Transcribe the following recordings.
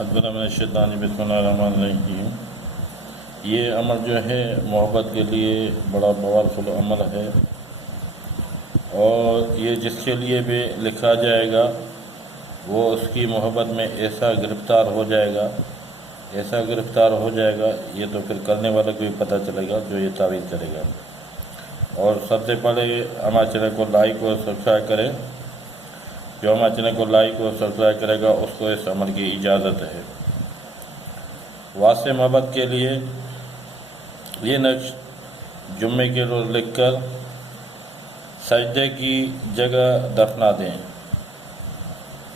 बिस्मिल्लाहिर्रहमानिर्रहीम। ये अमल जो है मोहब्बत के लिए बड़ा पावरफुल अमल है, और ये जिसके लिए भी लिखा जाएगा वो उसकी मोहब्बत में ऐसा गिरफ़्तार हो जाएगा, ये तो फिर करने वाले को भी पता चलेगा जो ये तावीज़ करेगा। और सबसे पहले हमारे चैनल को लाइक और सब्सक्राइब करें। जो हमारे चैनल को लाइक और सब्सक्राइब करेगा उसको इस अमल की इजाज़त है। वास्ते मोहब्बत के लिए ये नक्श जुम्मे के रोज़ लिखकर सजदे की जगह दफना दें।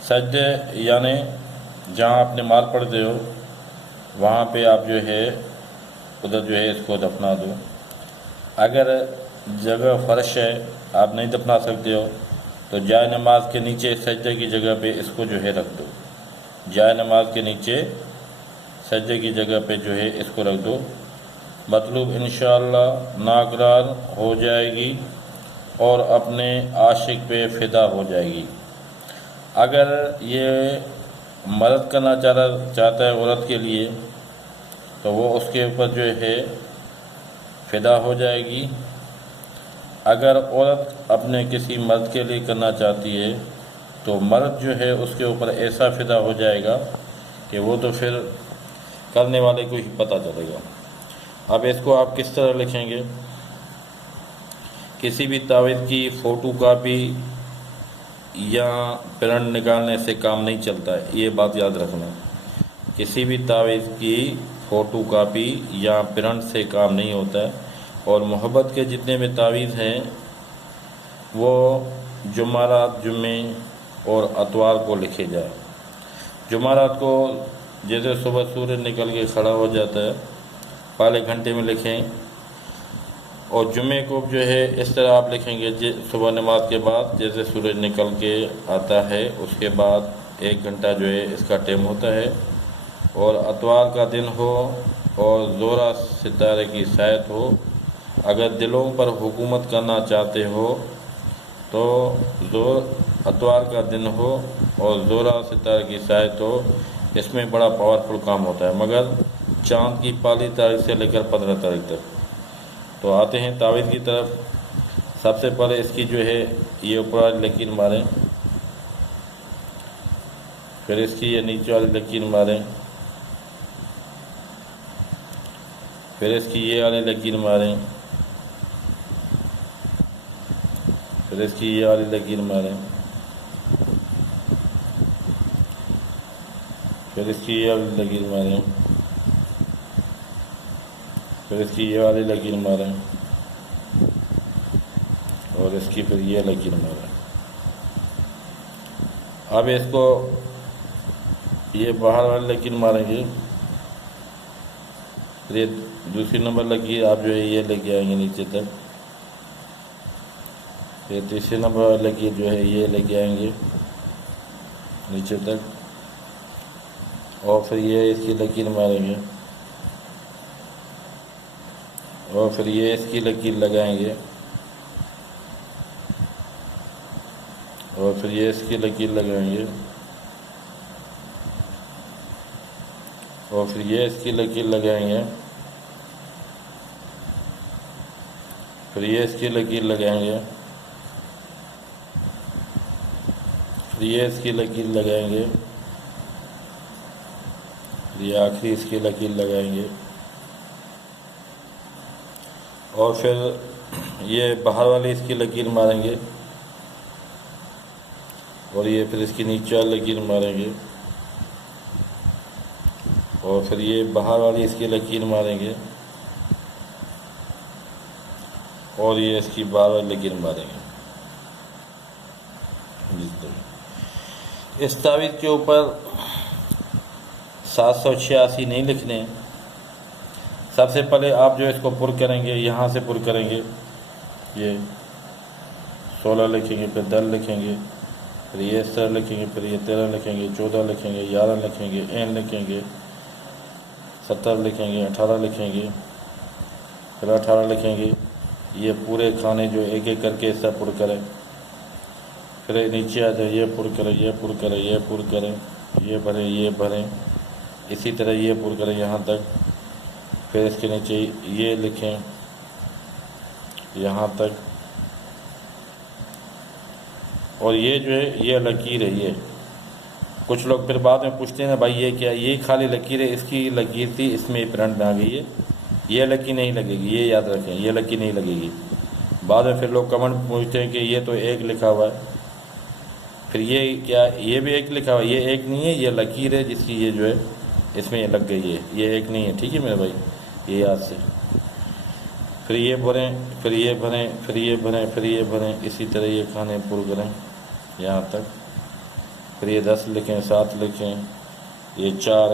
सजदे यानी जहाँ आपने मार पड़ते हो वहाँ पे आप जो है उधर जो है इसको दफना दो। अगर जगह फ़र्श है, आप नहीं दफना सकते हो, तो जाए नमाज के नीचे सजदे की जगह पे इसको जो है रख दो। जाए नमाज के नीचे सजदे की जगह पे जो है इसको रख दो। मतलूब इंशाअल्लाह नाकरार हो जाएगी और अपने आशिक पे फ़िदा हो जाएगी। अगर ये मदद करना चाहता है औरत के लिए, तो वो उसके ऊपर जो है फ़िदा हो जाएगी। अगर औरत अपने किसी मर्द के लिए करना चाहती है तो मर्द जो है उसके ऊपर ऐसा फ़िदा हो जाएगा कि वो तो फिर करने वाले को ही पता चलेगा। अब इसको आप किस तरह लिखेंगे? किसी भी तावीज़ की फ़ोटो कापी या प्रिंट निकालने से काम नहीं चलता है, ये बात याद रखना। किसी भी तावीज़ की फ़ोटो कापी या प्रिंट से काम नहीं होता है। और मोहब्बत के जितने भी तावीज़ हैं वो जुमारात, जुम्मे और अतवार को लिखे जाए। जुमारात को जैसे सुबह सूरज निकल के खड़ा हो जाता है पहले घंटे में लिखें, और जुम्मे को जो है इस तरह आप लिखेंगे सुबह नमाज के बाद जैसे सूरज निकल के आता है उसके बाद 1 घंटा जो है इसका टाइम होता है। और अतवार का दिन हो और ज़ोरा सितारे की सायत हो। अगर दिलों पर हुकूमत करना चाहते हो तो अतवार का दिन हो और ज़ोरा सितारे की सायत हो, इसमें बड़ा पावरफुल काम होता है। मगर चाँद की पहली तारीख से लेकर 15 तारीख तक। तो आते हैं तावीज़ की तरफ। सबसे पहले इसकी जो है ये ऊपर वाली लकीर मारें, फिर इसकी ये नीचे वाली लकीर मारें, फिर इसकी ये वाली लकीर मारें, फिर इसकी ये वाली लकीर मारें, फिर इसकी ये वाली लकीर मारें, फिर इसकी ये वाली लकीर मारें, और इसकी फिर ये लकीर मारें। अब इसको ये बाहर वाली लकीर मारेंगे, फिर ये दूसरी नंबर लकीर आप जो है ये लेके आएंगे नीचे तक, फिर तीसरी नंबर वाली लकीर जो है ये लेके आएंगे नीचे तक, और फिर ये इसकी लकीर मारेंगे, और फिर ये इसकी लकीर लगाएंगे, और फिर ये इसकी लकीर लगाएंगे, और फिर ये इसकी लकीर लगाएंगे, फिर ये इसकी लकीर लगाएंगे, फिर ये इसकी लकीर लगाएंगे, फिर ये आखिरी इसकी लकीर लगाएंगे, और फिर ये बाहर वाली इसकी लकीर मारेंगे, और ये फिर इसकी नीचे वाली लकीर मारेंगे, और फिर ये बाहर वाली इसकी लकीर मारेंगे, और ये इसकी बाहर वाली लकीर मारेंगे। इस तावीज़ के ऊपर 786 नहीं लिखने। सबसे पहले आप जो इसको पुर करेंगे, यहाँ से पुर करेंगे, ये 16 लिखेंगे, फिर 10 लिखेंगे, फिर ये 17 लिखेंगे, फिर ये 13 लिखेंगे, 14 लिखेंगे, 11 लिखेंगे, एन लिखेंगे, 17 लिखेंगे, 18 लिखेंगे, फिर 18 लिखेंगे। ये पूरे खाने जो एक एक करके इससे पुर करें। फिर नीचे आ जाए, ये पुर करें, ये पुर करें, ये पुर करें, ये भरें, ये भरें, इसी तरह ये पुर करें यहाँ तक, फिर इसके नीचे ये लिखें यहाँ तक, और ये जो है ये लकीर है। ये कुछ लोग फिर बाद में पूछते हैं ना भाई ये क्या, ये खाली लकीर है, इसकी लकीर थी इसमें प्रिंट में आ गई है, ये लकीर नहीं लगेगी, ये याद रखें, ये लकीर नहीं लगेगी। बाद में फिर लोग कमेंट पूछते हैं कि ये तो एक लिखा हुआ है, फिर ये क्या, ये भी एक लिखा हुआ है, ये एक नहीं है, ये लकीर है जिसकी ये जो है इसमें ये लग गई है, ये एक नहीं है। ठीक है मेरे भाई, ये याद से। फिर ये भरें, फिर ये भरें, फिर ये भरें, फिर ये भरें, इसी तरह ये खाने पूरे करें यहाँ तक। फिर ये 10 लिखें, 7 लिखें, ये 4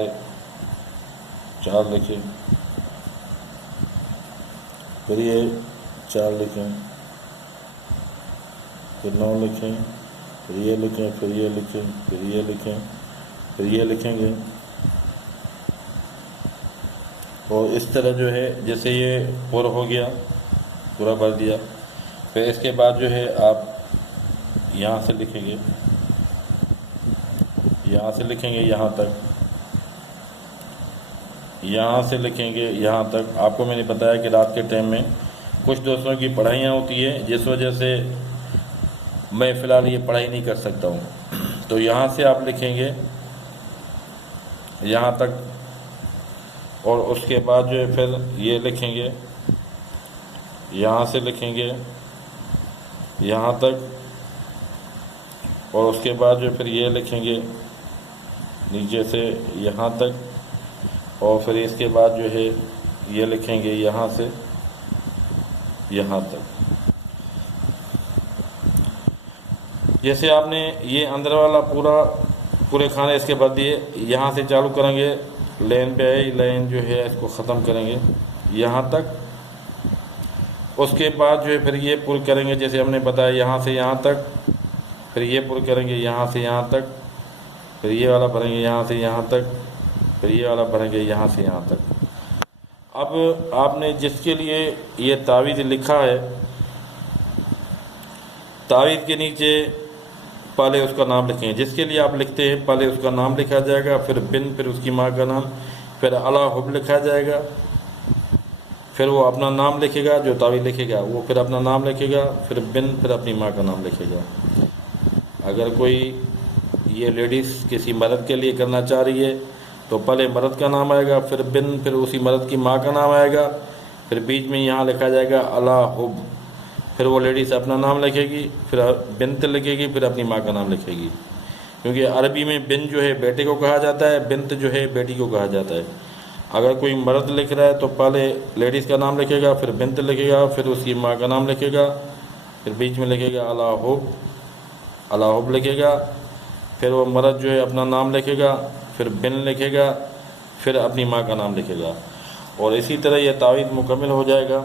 लिखें, फिर ये 4 लिखें, फिर 9 लिखें, फिर ये लिखें, फिर ये लिखें, फिर ये लिखें, फिर ये लिखेंगे। और इस तरह जो है जैसे ये पूरा हो गया, पूरा भर दिया, फिर इसके बाद जो है आप यहाँ से लिखेंगे, यहाँ से लिखेंगे यहाँ तक, यहाँ से लिखेंगे यहाँ तक। आपको मैंने बताया कि रात के टाइम में कुछ दोस्तों की पढ़ाइयाँ होती है, जिस वजह से मैं फ़िलहाल ये पढ़ाई नहीं कर सकता हूँ। तो यहाँ से आप लिखेंगे यहाँ तक, और उसके बाद जो है फिर ये लिखेंगे, यहाँ से लिखेंगे यहाँ तक, और उसके बाद जो फिर ये लिखेंगे नीचे से यहाँ तक, और फिर इसके बाद जो है ये लिखेंगे यहाँ से यहाँ तक। जैसे आपने ये अंदर वाला पूरे खाने इसके भर दिए, यहाँ से चालू करेंगे, लाइन पे है, लाइन जो है इसको ख़त्म करेंगे यहाँ तक। उसके बाद जो है फिर ये पुर करेंगे, जैसे हमने बताया यहाँ से यहाँ तक, फिर ये पुर करेंगे यहाँ से यहाँ तक, फिर ये वाला भरेंगे यहाँ से यहाँ तक, फिर ये वाला भरेंगे यहाँ से यहाँ तक। अब आपने जिसके लिए ये तावीज़ लिखा है, तावीज़ के नीचे पहले उसका नाम लिखेंगे, जिसके लिए आप लिखते हैं पहले उसका नाम लिखा जाएगा, फिर बिन, फिर उसकी माँ का नाम, फिर अला हुब लिखा जाएगा, फिर वो अपना नाम लिखेगा, जो तावीज़ लिखेगा वो फिर अपना नाम लिखेगा, फिर बिन, फिर अपनी माँ का नाम लिखेगा। अगर कोई ये लेडीज़ किसी मर्द के लिए करना चाह रही है तो पहले मर्द का नाम आएगा, फिर बिन, फिर उसी मर्द की माँ का नाम आएगा, फिर बीच में यहाँ लिखा जाएगा अला हुब, फिर वो लेडीज़ अपना नाम लिखेगी, फिर बिनत लिखेगी, फिर अपनी माँ का नाम लिखेगी। क्योंकि अरबी में बिन जो है बेटे को कहा जाता है, बिनत जो है बेटी को कहा जाता है। अगर कोई मर्द लिख रहा है तो पहले लेडीज़ का नाम लिखेगा, फिर बिनत लिखेगा, फिर उसकी माँ का नाम लिखेगा, फिर बीच में लिखेगा अला हुब लिखेगा, फिर वो मर्द जो है अपना नाम लिखेगा, फिर बिन लिखेगा, फिर अपनी माँ का नाम लिखेगा। और इसी तरह यह तावीज़ मुकम्मल हो जाएगा।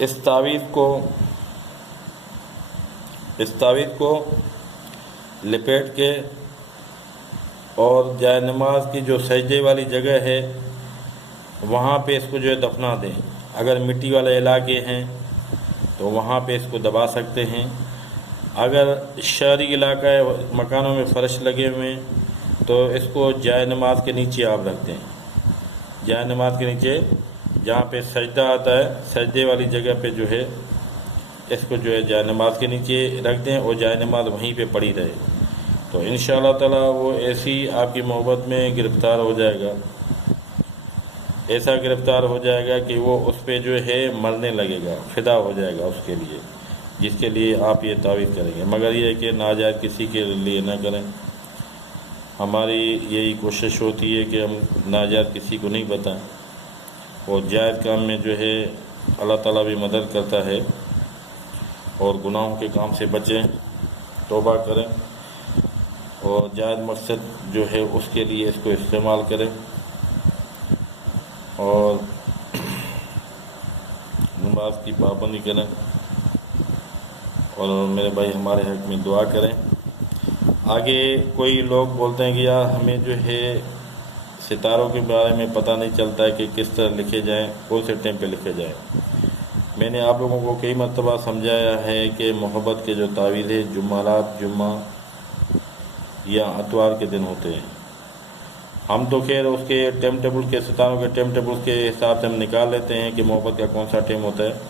इस तावीज़ को लपेट के और जाए नमाज की जो सजदे वाली जगह है वहाँ पे इसको जो है दफना दें। अगर मिट्टी वाले इलाके हैं तो वहाँ पे इसको दबा सकते हैं। अगर शहरी इलाका है, मकानों में फ़र्श लगे हुए हैं, तो इसको जाए नमाज के नीचे आप रख दें। जाए नमाज के नीचे जहाँ पे सजदा आता है, सजदे वाली जगह पे जो है इसको जो है जाए नमाज के नीचे रख दें और जाए नमाज वहीं पे पड़ी रहे। तो इंशाअल्लाह ताला वो ऐसी आपकी मोहब्बत में गिरफ़्तार हो जाएगा, ऐसा गिरफ़्तार हो जाएगा कि वो उस पर जो है मरने लगेगा, फ़िदा हो जाएगा उसके लिए, जिसके लिए आप ये तावीज़ करेंगे। मगर ये है कि नाजायज़ किसी के लिए ना करें। हमारी यही कोशिश होती है कि हम नाजायज़ किसी को नहीं बताएं, और जायज़ काम में जो है अल्लाह ताला भी मदद करता है। और गुनाहों के काम से बचें, तौबा करें, और जायज़ मकसद जो है उसके लिए इसको इस्तेमाल करें, और नमाज की पाबंदी करें, और मेरे भाई हमारे हक़ में दुआ करें। आगे कोई लोग बोलते हैं कि यार हमें जो है सितारों के बारे में पता नहीं चलता है कि किस तरह लिखे जाएं, कौन से टाइम पे लिखे जाएं। मैंने आप लोगों को कई मरतबा समझाया है कि मोहब्बत के जो तावीज़ जुम्मा या अतवार के दिन होते हैं, हम तो खैर उसके टाइम टेबल के, सितारों के टाइम टेबल के हिसाब से हम निकाल लेते हैं कि मोहब्बत का कौन सा टाइम होता है,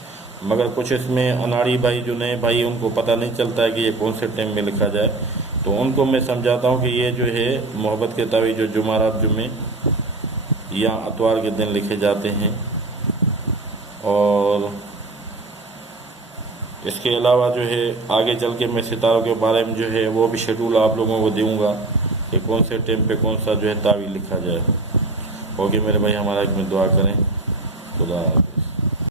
मगर कुछ इसमें अनाड़ी भाई जो नए भाई उनको पता नहीं चलता है कि ये कौन से टाइम में लिखा जाए, तो उनको मैं समझाता हूँ कि ये जो है मोहब्बत के तावीज़ जो जुमारात जुम्मे या अतवार के दिन लिखे जाते हैं। और इसके अलावा जो है आगे चल के मैं सितारों के बारे में जो है वो भी शेड्यूल आप लोगों को दूँगा कि कौन से टाइम पे कौन सा जो है तावीज़ लिखा जाए। ओके मेरे भाई, हमारा एक में दुआ करें। खुदा हाफ़िज़।